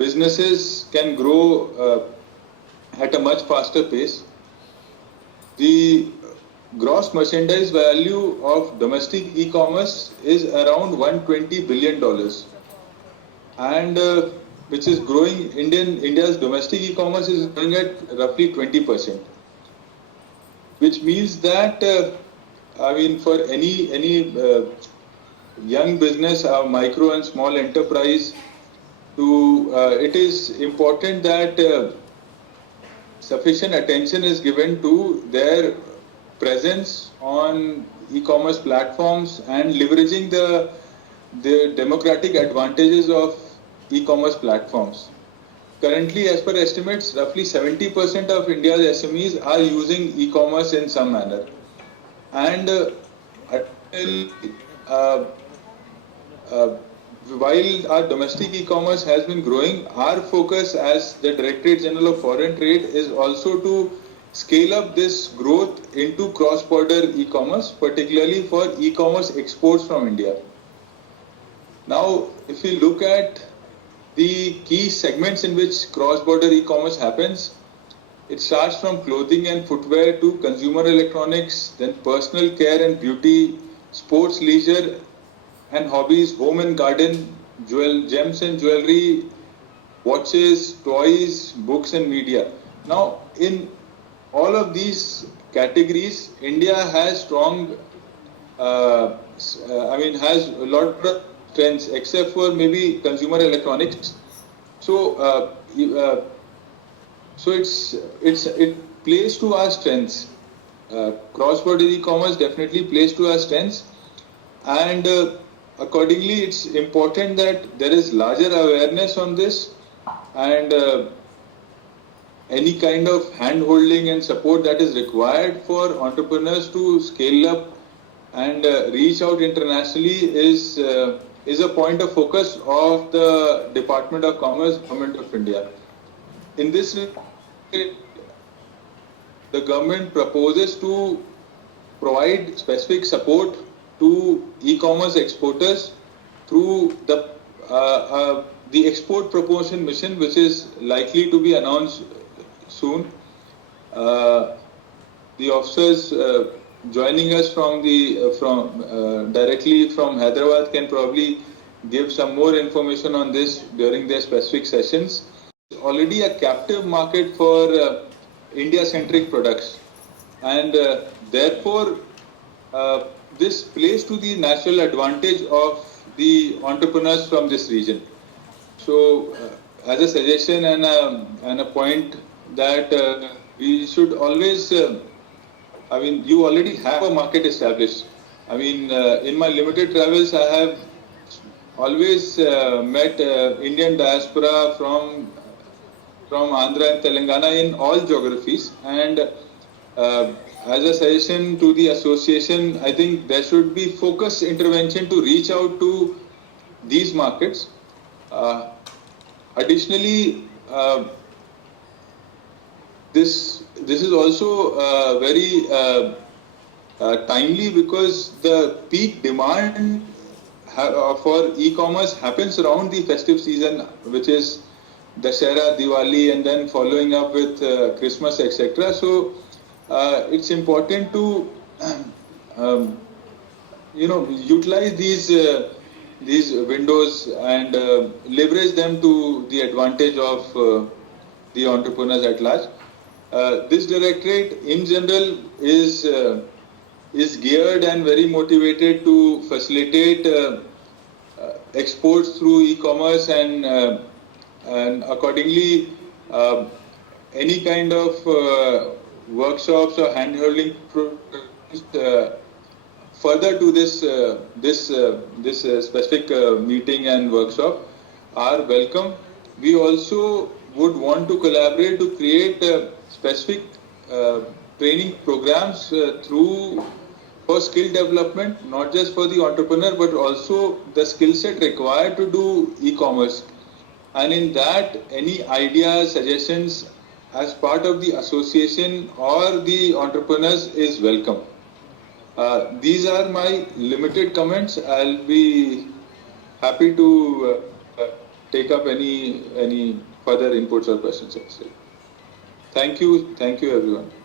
businesses can grow at a much faster pace. The gross merchandise value of domestic e-commerce is around $120 billion, and which is growing. India's domestic e-commerce is growing at roughly 20%, which means that for any young business, micro and small enterprise, it is important that sufficient attention is given to their presence on e-commerce platforms and leveraging the democratic advantages of e-commerce platforms. Currently, as per estimates, roughly 70% of India's SMEs are using e-commerce in some manner. And while our domestic e-commerce has been growing, our focus as the Directorate General of Foreign Trade is also to scale up this growth into cross-border e-commerce, particularly for e-commerce exports from India. Now, if we look at the key segments in which cross-border e-commerce happens, it starts from clothing and footwear to consumer electronics, then personal care and beauty, sports, leisure and hobbies, home and garden, gems and jewelry, watches, toys, books and media. Now, in all of these categories, India has strong, has a lot of strengths, except for maybe consumer electronics. So, it plays to our strengths. Cross-border e-commerce definitely plays to our strengths, and accordingly, it's important that there is larger awareness on this, and any kind of hand-holding and support that is required for entrepreneurs to scale up and reach out internationally is a point of focus of the Department of Commerce, Government of India. In this, the government proposes to provide specific support to e-commerce exporters through the export promotion mission, which is likely to be announced soon. The officers joining us directly from Hyderabad can probably give some more information on this during their specific sessions. Already a captive market for India-centric products, and therefore this plays to the natural advantage of the entrepreneurs from this region. So, as a suggestion and a point that we should always, you already have a market established. In my limited travels, I have always met Indian diaspora from Andhra and Telangana in all geographies, and as a suggestion to the association, I think there should be focused intervention to reach out to these markets. Additionally, this is also very timely because the peak demand for e-commerce happens around the festive season, which is Dussehra, Diwali, and then following up with Christmas, etc. So it's important to utilize these windows and leverage them to the advantage of the entrepreneurs at large. This directorate in general is geared and very motivated to facilitate exports through e-commerce, and accordingly any kind of workshops or hand-holding further to this specific meeting and workshop are welcome. We also would want to collaborate to create specific training programs for skill development, not just for the entrepreneur but also the skill set required to do e-commerce. And in that, any ideas, suggestions as part of the association or the entrepreneurs is welcome. These are my limited comments. I'll be happy to take up any further inputs or questions. Thank you everyone.